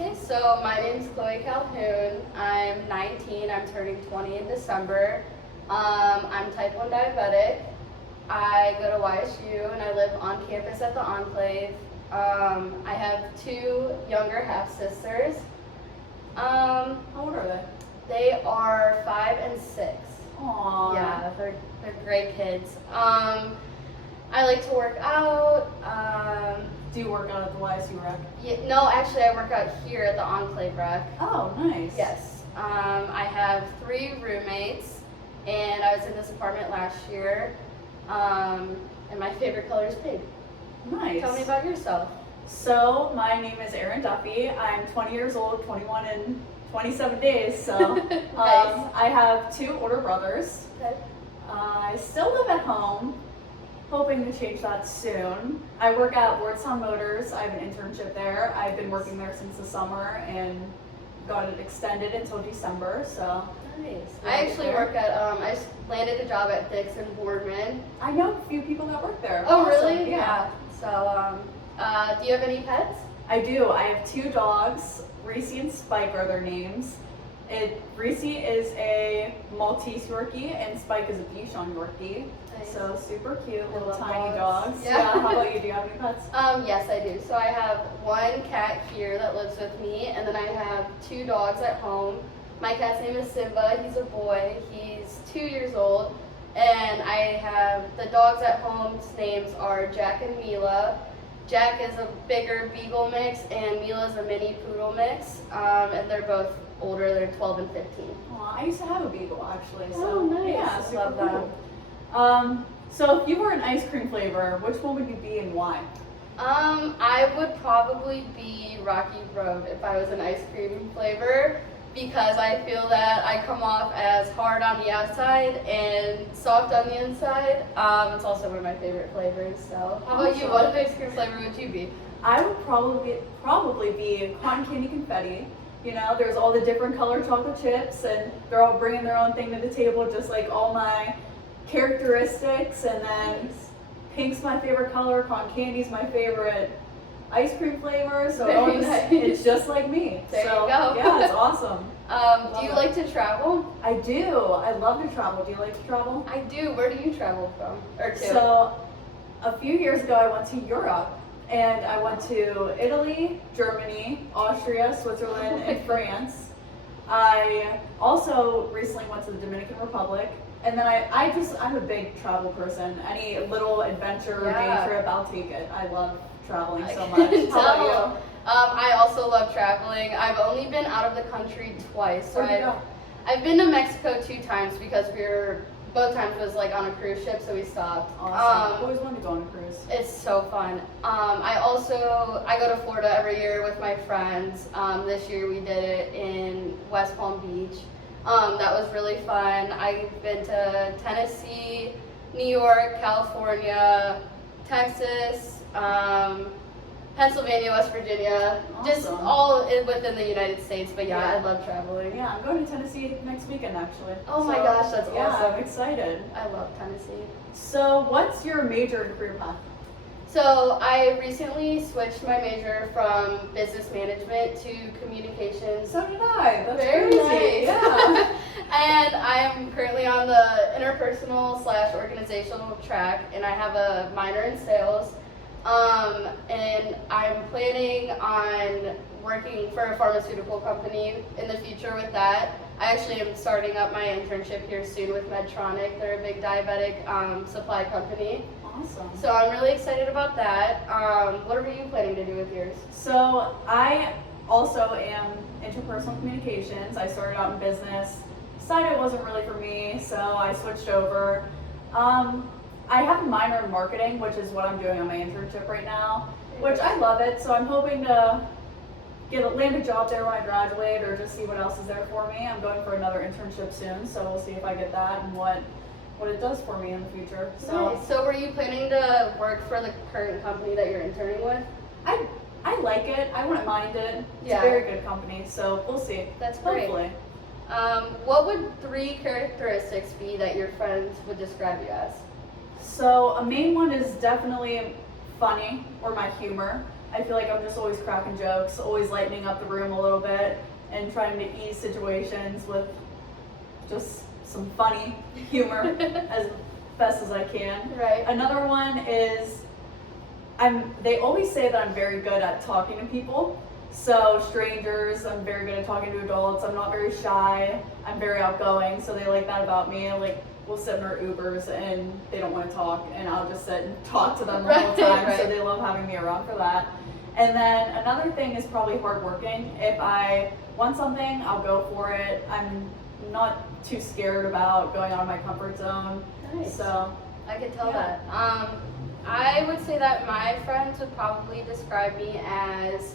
Okay, so my name's Chloe Calhoun. I'm 19. I'm turning 20 in December. I'm type 1 diabetic. I go to YSU and I live on campus at the Enclave. I have two younger half sisters. How old are they? They are 5 and 6. Aww. Yeah, they're great kids. I like to work out. Do you work out at the YSU rec? Yeah, no, actually, I work out here at the Enclave Rec. Oh, nice. Yes. I have 3 roommates, and I was in this apartment last year. And my favorite color is pink. Nice. Tell me about yourself. So, my name is Erin Duffy. I'm 20 years old, 21 in 27 days. So, Nice. I have 2 older brothers. Okay. I still live at home, hoping to change that soon. I work at Wardstown Motors. I have an internship there. I've been working there since the summer and got it extended until December. So, Nice. Yeah, I actually there. work at, I landed a job at Dixon Boardman. I know a few people that work there. Oh, Awesome. really? Yeah. So, do you have any pets? I do. I have 2 dogs. Reese and Spike are their names. Reese is a Maltese Yorkie and Spike is a Bichon Yorkie. Nice. So super cute, I little love tiny dogs. dogs. Yeah. How about you? Do you have any pets? Yes, I do. So I have 1 cat here that lives with me, and then I have 2 dogs at home. My cat's name is Simba. He's a boy. He's 2 years old. And I have the dogs at home's names are Jack and Mila. Jack is a bigger beagle mix, and Mila is a mini poodle mix. And they're both older. They're 12 and 15. Aw, I used to have a beagle actually. So Oh, nice. yeah, I super love that. cool. So if you were an ice cream flavor, which one would you be and why? I would probably be Rocky Road if I was an ice cream flavor, because I feel that I come off as hard on the outside and soft on the inside. It's also one of my favorite flavors. So, how about you? Awesome. What ice cream flavor would you be? I would probably be cotton candy confetti. You know, there's all the different colored chocolate chips, and they're all bringing their own thing to the table, just like all my characteristics. And then pink's my favorite color, cotton candy's my favorite ice cream flavor. So Very nice. it's just like me. There so, you go. Yeah, it's awesome. Do you it. like to travel? I do. I love to travel. Do you like to travel? I do. Where do you travel from or to? So, a few years ago, I went to Europe. And I went to Italy, Germany, Austria, Switzerland, and France. I also recently went to the Dominican Republic. And then I'm a big travel person. Any little adventure or Yeah. day trip, I'll take it. I love traveling I so can much. How tell. about I also love traveling. I've only been out of the country twice. you? So Where'd you go? I've been to Mexico 2 times because both times was like on a cruise ship, so we stopped. Awesome. I've always wanted to go on a cruise. It's so fun. I go to Florida every year with my friends. This year we did it in West Palm Beach. That was really fun. I've been to Tennessee, New York, California, Texas, Pennsylvania, West Virginia, just Awesome. all within the United States. But yeah, Yeah. I love traveling. Yeah, I'm going to Tennessee next weekend actually. Oh my So, gosh, that's yeah, awesome. I'm excited. I love Tennessee. So, what's your major and career path? So I recently switched my major from business management to communications. So did I. That's Very crazy. nice. Yeah. And I am currently on the interpersonal / organizational track, and I have a minor in sales. And I'm planning on working for a pharmaceutical company in the future with that. I actually am starting up my internship here soon with Medtronic. They're a big diabetic supply company. Awesome. So I'm really excited about that. What are you planning to do with yours? So I also am interpersonal communications. I started out in business, decided it wasn't really for me, so I switched over. I have a minor in marketing, which is what I'm doing on my internship right now, which I love it. So I'm hoping to land a job there when I graduate, or just see what else is there for me. I'm going for another internship soon, so we'll see if I get that and what it does for me in the future. So Nice. So were you planning to work for the current company that you're interning with? I like it. I wouldn't mind it. It's Yeah. a very good company, so we'll see. That's great. Hopefully. What would 3 characteristics be that your friends would describe you as? So a main one is definitely funny, or my humor. I feel like I'm just always cracking jokes, always lightening up the room a little bit, and trying to ease situations with just some funny humor as best as I can. Right. Another one is they always say that I'm very good at talking to people. So strangers, I'm very good at talking to adults. I'm not very shy. I'm very outgoing, so they like that about me. Like, we'll sit in our Ubers and they don't want to talk, and I'll just sit and talk to them the whole time. Right. So they love having me around for that. And then another thing is probably hardworking. If I want something, I'll go for it. I'm not too scared about going out of my comfort zone. Nice. So I could tell Yeah. that. I would say that my friends would probably describe me as,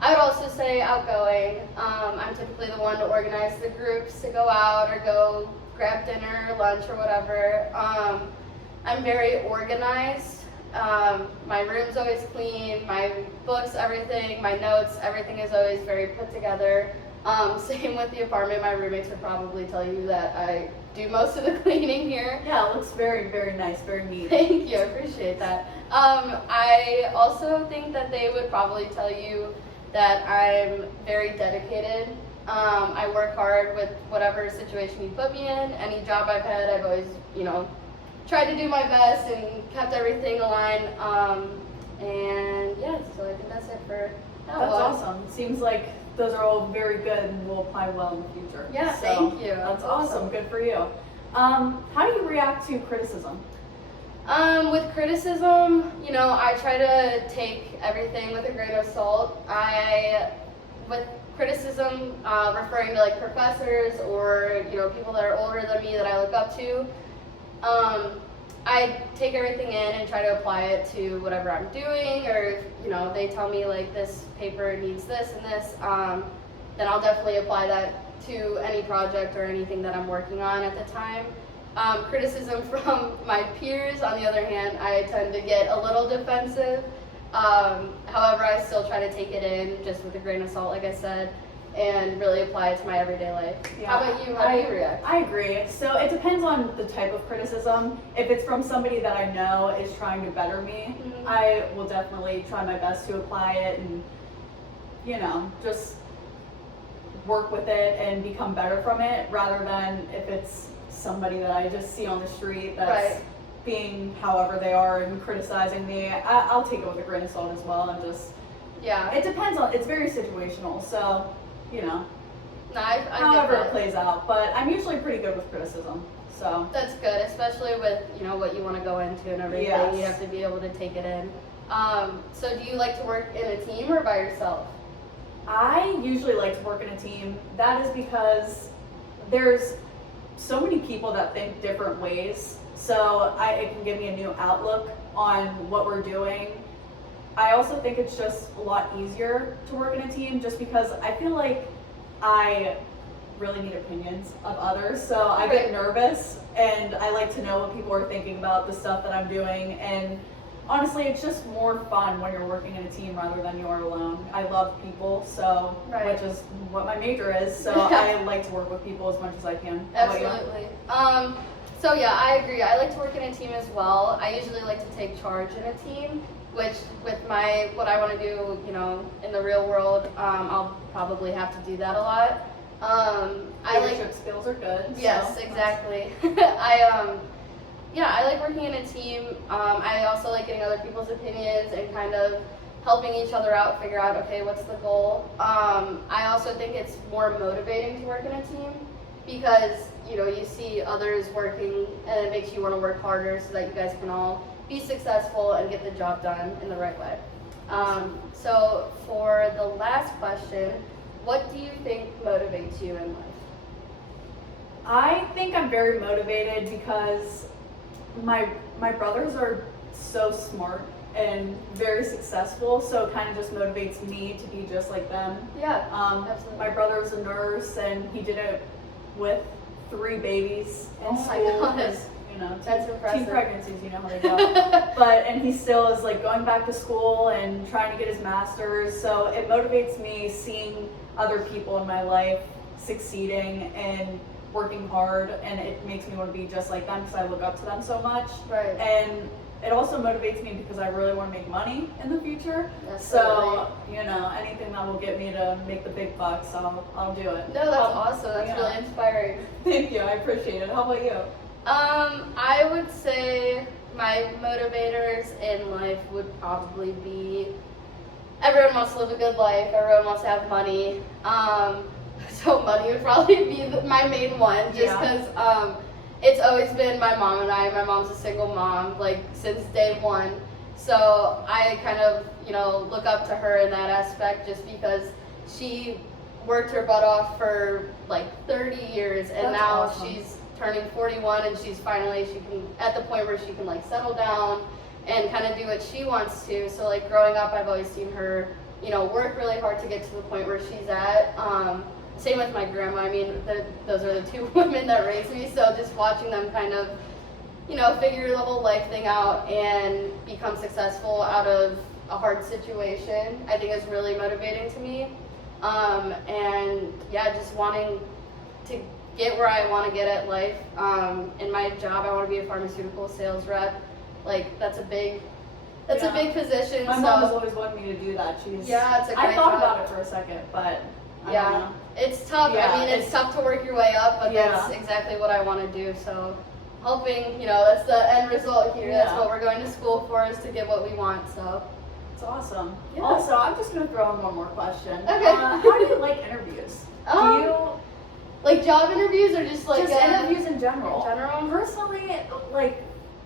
I would also say outgoing. I'm typically the one to organize the groups to go out or go grab dinner, lunch, or whatever. I'm very organized. My room's always clean, my books, everything, my notes, everything is always very put together. Same with the apartment. My roommates would probably tell you that I do most of the cleaning here. yeah, it looks very, very nice, very neat. Thank you, I appreciate that. I also think that they would probably tell you that I'm very dedicated. I work hard with whatever situation you put me in. Any job I've had, I've always, tried to do my best and kept everything aligned. And yeah, so I think that's it for that That's one. awesome. Seems like those are all very good and will apply well in the future. Yeah, So, thank you. That's awesome. Good for you. How do you react to criticism? With criticism, I try to take everything with a grain of salt. With criticism, referring to like professors or, people that are older than me that I look up to, I take everything in and try to apply it to whatever I'm doing, or, they tell me like this paper needs this and this, then I'll definitely apply that to any project or anything that I'm working on at the time. Criticism from my peers, on the other hand, I tend to get a little defensive. However, I still try to take it in just with a grain of salt, like I said, and really apply it to my everyday life. Yeah, How about you? How do you react? I agree. So it depends on the type of criticism. If it's from somebody that I know is trying to better me, Mhm. I will definitely try my best to apply it and, just work with it and become better from it, rather than if it's somebody that I just see on the street that's Right. being however they are and criticizing me. I'll take it with a grain of salt as well, and just, Yeah. it depends on, it's very situational, so, No, I however get it that. plays out. But I'm usually pretty good with criticism, so. That's good, especially with what you want to go into and everything. Yes. You have to be able to take it in. So do you like to work in a team or by yourself? I usually like to work in a team. That is because there's so many people that think different ways, so it can give me a new outlook on what we're doing. I also think it's just a lot easier to work in a team, just because I feel like I really need opinions of others, so I get Right. nervous and I like to know what people are thinking about the stuff that I'm doing. And honestly, it's just more fun when you're working in a team rather than you are alone. I love people, so Right. which is what my major is, so I like to work with people as much as I can. How about you? Absolutely. So yeah, I agree. I like to work in a team as well. I usually like to take charge in a team, which with what I want to do, in the real world, I'll probably have to do that a lot. I like. Leadership skills are good. Yes, so. exactly. I like working in a team. I also like getting other people's opinions and kind of helping each other out, figure out, okay, what's the goal. I also think it's more motivating to work in a team because, you see others working and it makes you want to work harder so that you guys can all be successful and get the job done in the right way. So for the last question, what do you think motivates you in life? I think I'm very motivated because my brothers are so smart and very successful, so it kind of just motivates me to be just like them. Yeah, absolutely. My brother was a nurse and he did it with 3 babies in Oh my school. gosh. 'Cause, That's impressive. teen pregnancies, you know how they go. And he still is like going back to school and trying to get his master's. So it motivates me seeing other people in my life succeeding and working hard, and it makes me want to be just like them because I look up to them so much. Right. And it also motivates me because I really want to make money in the future. That's So, anything that will get me to make the big bucks, I'll do it. No, that's awesome. That's yeah. really inspiring. Thank you. I appreciate it. How about you? I would say my motivators in life would probably be everyone wants to live a good life. Everyone wants to have money. So money would probably be my main one, just Yeah. because it's always been my mom and I. My mom's a single mom, like since day one. So I kind of, look up to her in that aspect, just because she worked her butt off for like 30 years, and That's now awesome. she's turning 41, and she's finally at the point where she can like settle down and kind of do what she wants to. So like growing up, I've always seen her, work really hard to get to the point where she's at. Same with my grandma. I mean, those are the two women that raised me. So just watching them kind of, figure the whole life thing out and become successful out of a hard situation, I think is really motivating to me. And yeah, just wanting to get where I want to get at life. In my job, I want to be a pharmaceutical sales rep. Like that's a big position. My so mom has always wanted me to do that. yeah, it's a great I thought job. about it for a second, but I don't Yeah, know. it's tough. Yeah, I mean, it's tough to work your way up, but Yeah. that's exactly what I want to do. So, hoping, that's the end result here. That's Yeah. what we're going to school for, is to get what we want. So, It's awesome. Yeah. Also, I'm just going to throw in one more question. Okay. How do you like interviews? Um, Do you like job interviews or just like just interviews in general? in general? Personally, like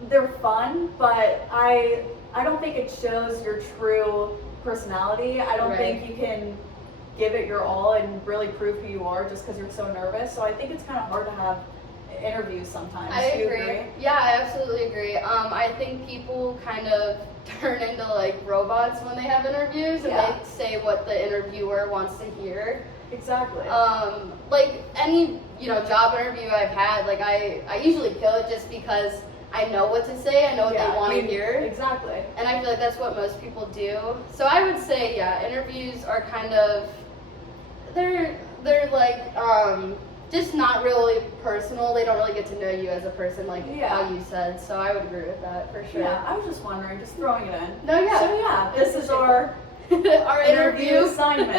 they're fun, but I don't think it shows your true personality. I don't Right. think you can give it your all and really prove who you are just because you're so nervous. So I think it's kind of hard to have interviews sometimes. I Do you agree. Yeah, I absolutely agree. I think people kind of turn into like robots when they have interviews, and Yeah. they say what the interviewer wants to hear. Exactly. Like any job interview I've had, like I usually kill it just because I know what to say, I know what they want to hear, Exactly. and I feel like that's what most people do. So I would say, yeah, interviews are kind of they're like just not really personal. They don't really get to know you as a person, like Yeah. how you said. So I would agree with that for sure. Yeah, I was just wondering, just throwing it in. No, yeah. So yeah, this is our Our interview. assignment.